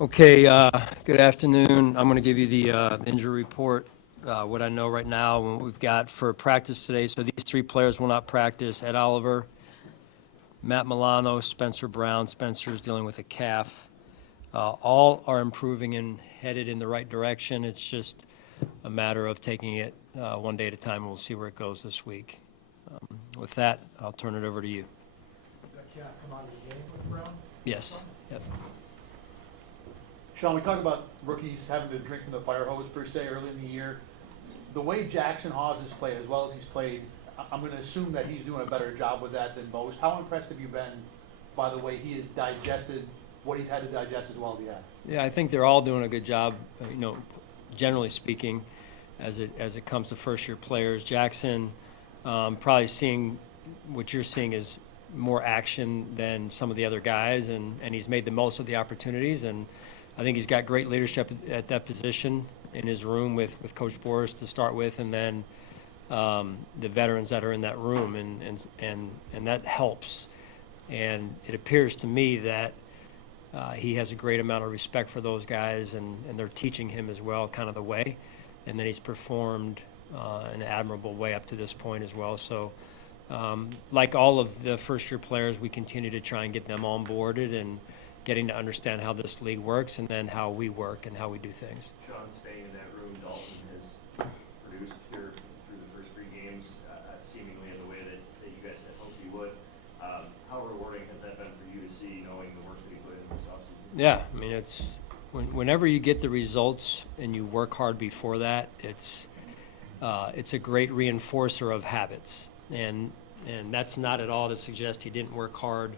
Okay, good afternoon. I'm going to give you the injury report, what I know right now, and what we've got for practice today. So these three players will not practice: Ed Oliver, Matt Milano, Spencer Brown. Spencer's dealing with a calf. All are improving and headed in the right direction. It's just a matter of taking it one day at a time, and we'll see where it goes this week. With that, I'll turn it over to you. That calf come out of the game with Brown? Yes. Yep. Sean, we talked about rookies having to drink from the fire hose per se early in the year. The way Jackson Hawes has played, as well as he's played, I'm going to assume that he's doing a better job with that than most. How impressed have you been by the way he has digested what he's had to digest as well as he has? Yeah, I think they're all doing a good job, generally speaking, as it comes to first-year players. Jackson probably seeing what you're seeing is more action than some of the other guys, and he's made the most of the opportunities, and I think he's got great leadership at that position in his room with Coach Boris to start with, and then the veterans that are in that room, and that helps. And it appears to me that he has a great amount of respect for those guys, and they're teaching him as well kind of the way. And then he's performed in an admirable way up to this point as well. So like all of the first-year players, we continue to try and get them onboarded and getting to understand how this league works and then how we work and how we do things. Sean, staying in that room, Dalton has produced here through the first three games, seemingly in the way that you guys had hoped he would. How rewarding has that been for you to see, knowing the work that he put in this offseason? Yeah, I mean, it's whenever you get the results and you work hard before that, it's a great reinforcer of habits, and that's not at all to suggest he didn't work hard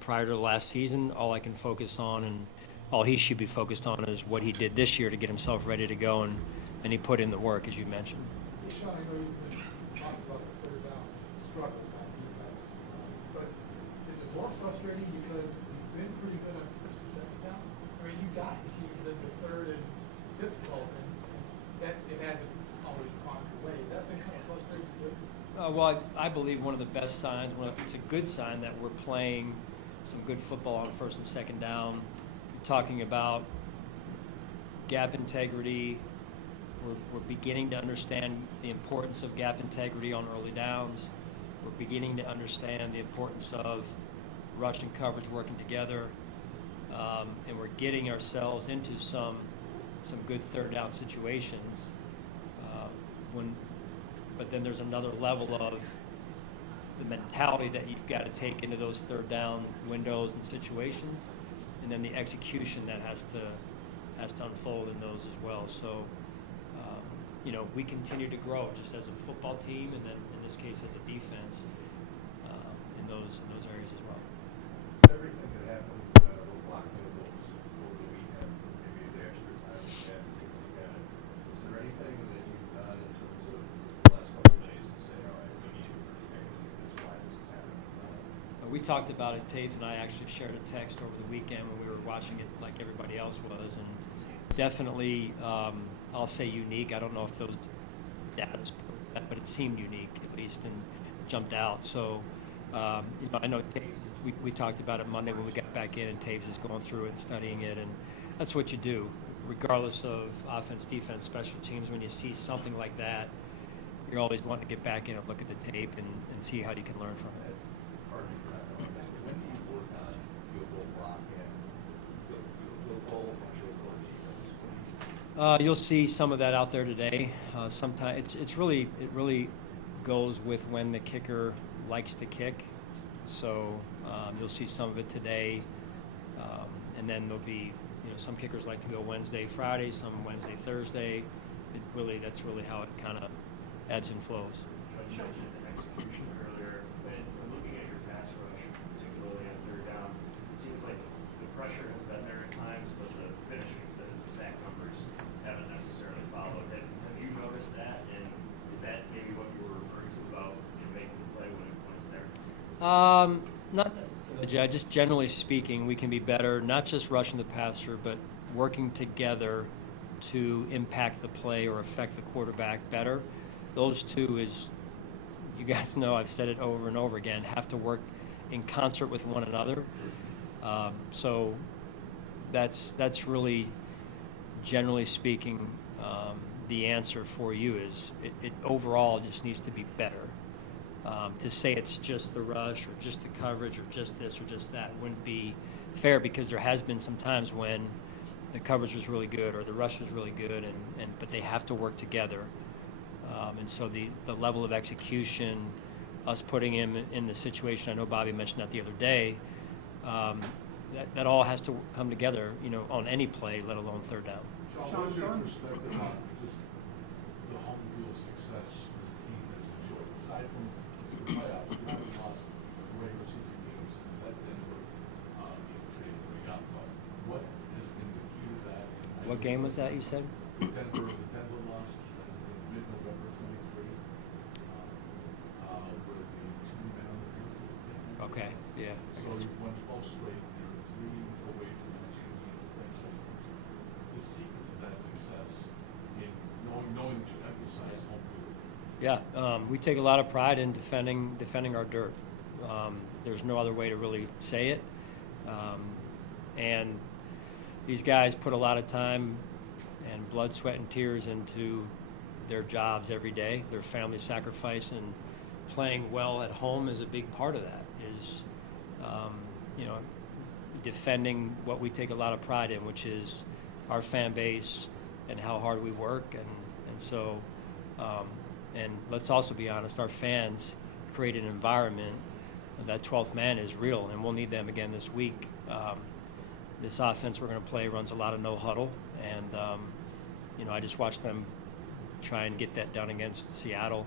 prior to the last season. All I can focus on and all he should be focused on is what he did this year to get himself ready to go, and he put in the work, as you mentioned. Hey, Sean, I know you've been talking about the third down struggles on defense, but is it more frustrating because you've been pretty good on first and second down? I mean, you got teams in the third and difficult, and that it hasn't always gone your way. Has that been kind of frustrating too? Well, I believe one of the best signs, it's a good sign that we're playing some good football on first and second down. We're talking about gap integrity. We're beginning to understand the importance of gap integrity on early downs. We're beginning to understand the importance of rush and coverage working together. And we're getting ourselves into some good third down situations. But then there's another level of the mentality that you've got to take into those third down windows and situations, and then the execution that has to unfold in those as well. So, we continue to grow just as a football team, and then in this case as a defense in those areas as well. Everything that happened with block field goals over the weekend, maybe the extra time we had to take a look at it. Was there anything that you've done in terms of the last couple of days to say, all right, we need to protect this, why this is happening? We talked about it. Taves and I actually shared a text over the weekend when we were watching it like everybody else was, and definitely, I'll say unique. I don't know if those data supports that, but it seemed unique at least and jumped out. So, I know Taves, we talked about it Monday when we got back in, and Taves is going through it and studying it, and that's what you do, regardless of offense, defense, special teams. When you see something like that, you're always wanting to get back in and look at the tape and see how you can learn from it. Pardon me for that. When do you work on field goal block and field goal defense? You'll see some of that out there today. Sometimes it really goes with when the kicker likes to kick. So you'll see some of it today, and then there'll be some kickers like to go Wednesday, Friday, some Wednesday, Thursday. That's really how it kind of ebbs and flows. You mentioned execution earlier, but looking at your pass rush, particularly on third down, it seems like the pressure has been there at times, but the finishing, the sack numbers haven't necessarily followed. Have you noticed that, and is that maybe what you were referring to about making the play when it's there? Not necessarily, Jed. Just generally speaking, we can be better, not just rushing the passer, but working together to impact the play or affect the quarterback better. Those two, as you guys know, I've said it over and over again, have to work in concert with one another. So that's really, generally speaking, the answer for you is it overall just needs to be better. To say it's just the rush or just the coverage or just this or just that wouldn't be fair, because there has been some times when the coverage was really good or the rush was really good, but they have to work together. And so the level of execution, us putting him in the situation, I know Bobby mentioned that the other day, that all has to come together, on any play, let alone third down. Sean, what is your perspective on just the home field success this team has enjoyed? Aside from the playoffs, you haven't lost a regular season game since that Denver game trade we got. But what has been the key to that? And What game was that you said? Denver lost in mid-November 23, where the two men on the field. Okay, yeah. So you won 12 straight, you're 3 away from the next team defense. The secret to that success in knowing that you emphasize home field. Yeah, we take a lot of pride in defending our dirt. There's no other way to really say it. And these guys put a lot of time and blood, sweat, and tears into their jobs every day. Their family sacrifice and playing well at home is a big part of that. Is defending what we take a lot of pride in, which is our fan base and how hard we work, and so. And let's also be honest, our fans create an environment. That 12th man is real, and we'll need them again this week. This offense we're going to play runs a lot of no huddle, and I just watched them try and get that done against Seattle,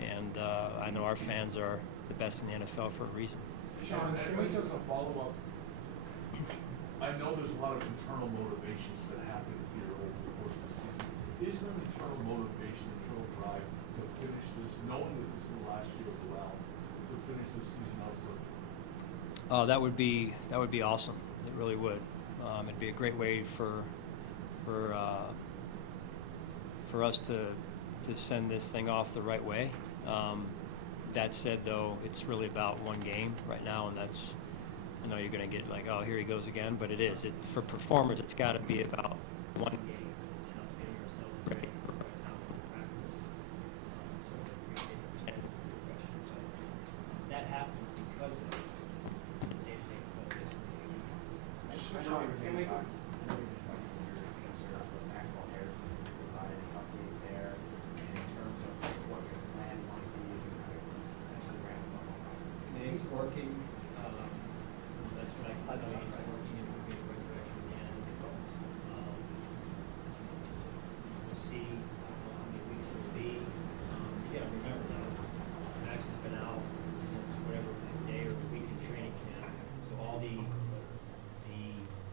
and I know our fans are the best in the NFL for a reason. Sean, just as a follow-up, I know there's a lot of internal motivations that happen here over the course of the season. Is there an internal motivation, internal drive to finish this, knowing that this is the last year of the Ralph, to finish this season out perfect? That would be awesome. It really would. It'd be a great way for us to send this thing off the right way. That said, though, it's really about one game right now, and that's, you're going to get like, oh, here he goes again, but it is. For performers, it's got to be about one game and us getting ourselves ready for right now in practice. So I appreciate the question. But that happens because of the day-to-day focus. I know you've been talking with your answer for Maxwell Harris, has provided an update there, and in terms of what your plan might be, potentially ramp up on Maxwell. He's working. That's what I can tell you. He's working and moving in the right direction again. We'll see. I don't know how many weeks it'll be. You got to remember that Max has been out since whatever day or week in training camp. So all the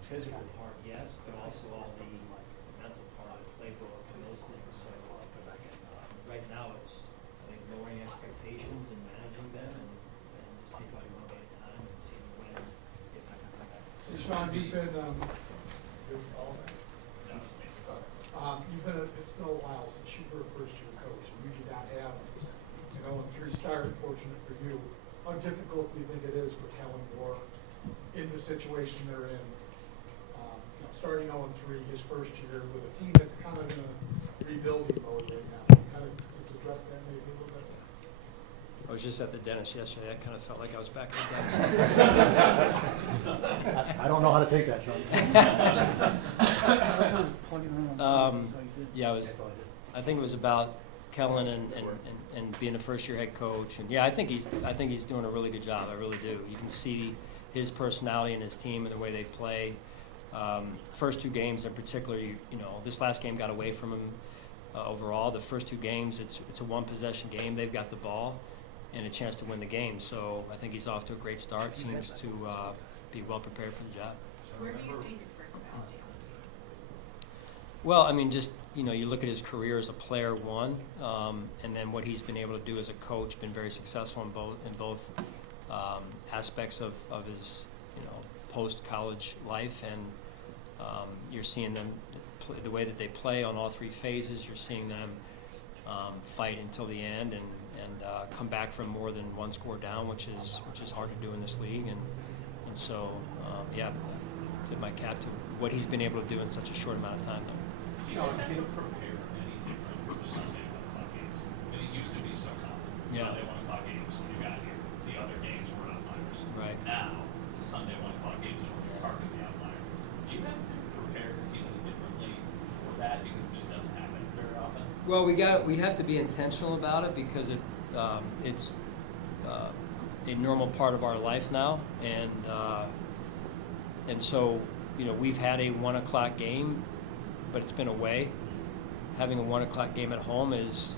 physical part, yes, but also all the mental part, the playbook, and those things. So right now, it's lowering expectations and managing them, and just take it one day at a time and see when if I can come back. So Sean, you've been, it's been a while since you were a first-year coach, and you did not have, 0-3 start, unfortunate for you. How difficult do you think it is for Kellen Moore in the situation they're in? Starting 0-3 his first year with a team that's kind of in a rebuilding mode right now. Kind of just address that maybe a little bit. I was just at the dentist yesterday. That kind of felt like I was back in the dentist. I don't know how to take that, Sean. Yeah, I think it was about Kellen and being a first-year head coach, and yeah, I think he's doing a really good job. I really do. You can see his personality and his team and the way they play. First 2 games in particular, this last game got away from him overall. The first 2 games, it's a one-possession game. They've got the ball and a chance to win the game. So I think he's off to a great start. Seems to be well prepared for the job. Where do you see his personality? Well, just you look at his career as a player, one, and then what he's been able to do as a coach. Been very successful in both aspects of his post-college life, and you're seeing them the way that they play on all 3 phases. You're seeing them fight until the end and come back from more than 1 score down, which is hard to do in this league, and so yeah, tip my cap to what he's been able to do in such a short amount of time. Though. Sean, can you prepare any different for Sunday 1 o'clock games? And it used to be so common. Yeah. Sunday 1 o'clock games when you got here. The other games were outliers. Right. Now, the Sunday 1 o'clock games are partly the outlier. Do you have to prepare your team any differently for that because it just doesn't happen very often? Well, we have to be intentional about it because it's a normal part of our life now, and so we've had a 1 o'clock game, but it's been away. Having a 1 o'clock game at home is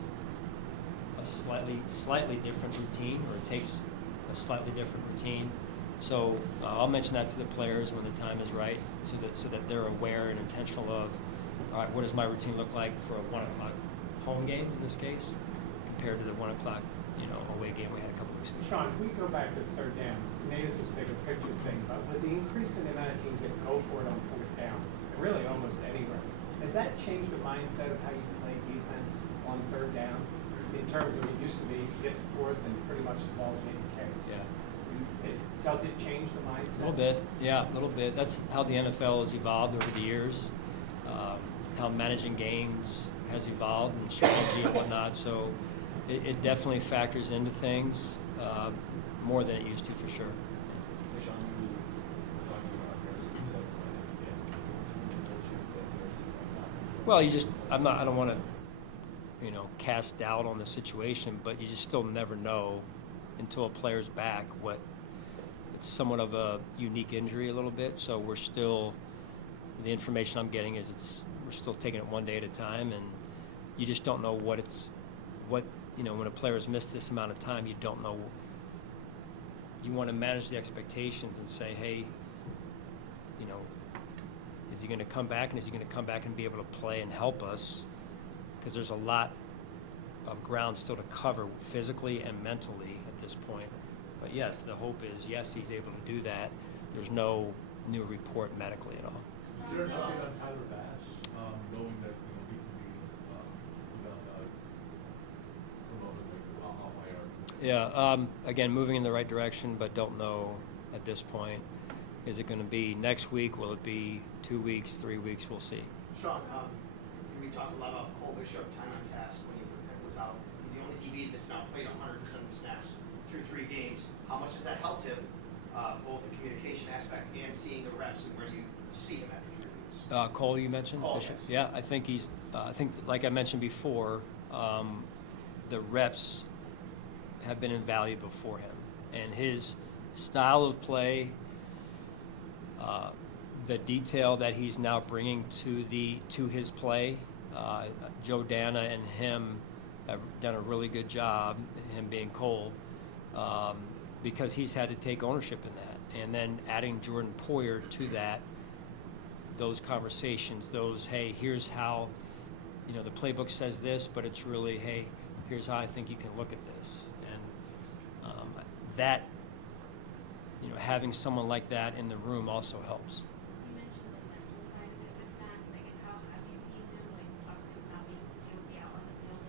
a slightly different routine, or it takes a slightly different routine. So I'll mention that to the players when the time is right, so that they're aware and intentional of, all right, what does my routine look like for a 1 o'clock home game in this case, compared to the 1 o'clock away game we had a couple weeks ago. Sean, if we go back to third downs, maybe this is a bigger picture thing, but with the increase in the amount of teams that go for it on fourth down, and really almost anywhere, has that changed the mindset of how you play defense on third down? In terms of it used to be get to fourth and pretty much the ball's getting carried. Yeah. Does it change the mindset? A little bit, yeah, a little bit. That's how the NFL has evolved over the years, how managing games has evolved and strategy and whatnot. So it definitely factors into things more than it used to, for sure. Sean, you were talking about Harrison, so what you said there, Well, I don't want to, cast doubt on the situation, but you just still never know until a player's back it's somewhat of a unique injury a little bit. So the information I'm getting is we're still taking it one day at a time, and you just don't know when a player's missed this amount of time, you don't know. You want to manage the expectations and say, hey, is he going to come back, and is he going to come back and be able to play and help us? Because there's a lot of ground still to cover physically and mentally at this point. But yes, the hope is, yes, he's able to do that. There's no new report medically at all. Is there an update on Tyler Bass, knowing that he can be promoted off IR? Yeah, again, moving in the right direction, but don't know at this point. Is it going to be next week? Will it be 2 weeks, 3 weeks? We'll see. Sean, we talked a lot about Cole Bishop, time on task when he was out. He's the only DB that's now played 100% of the snaps through 3 games. How much has that helped him, both the communication aspect and seeing the reps, and where do you see him after 3 weeks? Cole, you mentioned? Cole, Bishop? yes. Yeah, I think like I mentioned before, the reps have been invaluable for him. And his style of play, the detail that he's now bringing to his play, Joe Dana and him have done a really good job, him being Cole, because he's had to take ownership in that. And then adding Jordan Poyer to that, those conversations, hey, here's how, the playbook says this, but it's really, hey, here's how I think you can look at this. And that, having someone like that in the room also helps. You mentioned the mental side of it with Max. I guess how have you seen him, obviously not being able to be out on the field,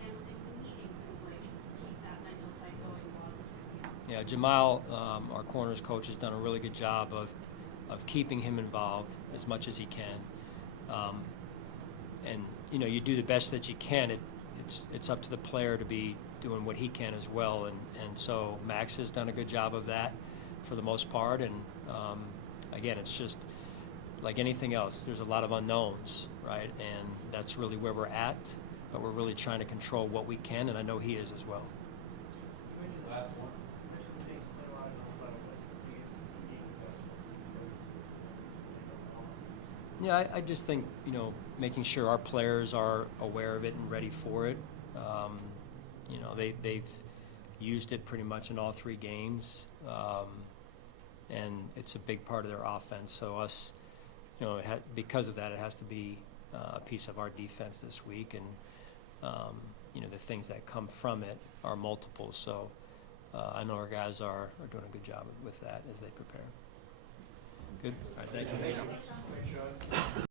handle things in meetings and keep that mental side going while the camp? Yeah, Jamal, our corners coach, has done a really good job of keeping him involved as much as he can. And you do the best that you can. It's up to the player to be doing what he can as well. And so Max has done a good job of that for the most part. And again, it's just like anything else. There's a lot of unknowns, right? And that's really where we're at. But we're really trying to control what we can, and I know he is as well. Last one. Yeah, I just think, making sure our players are aware of it and ready for it. They've used it pretty much in all 3 games, and it's a big part of their offense. So us, because of that, it has to be a piece of our defense this week, and the things that come from it are multiple. So I know our guys are doing a good job with that as they prepare. Good. All right, thank you. Thank you.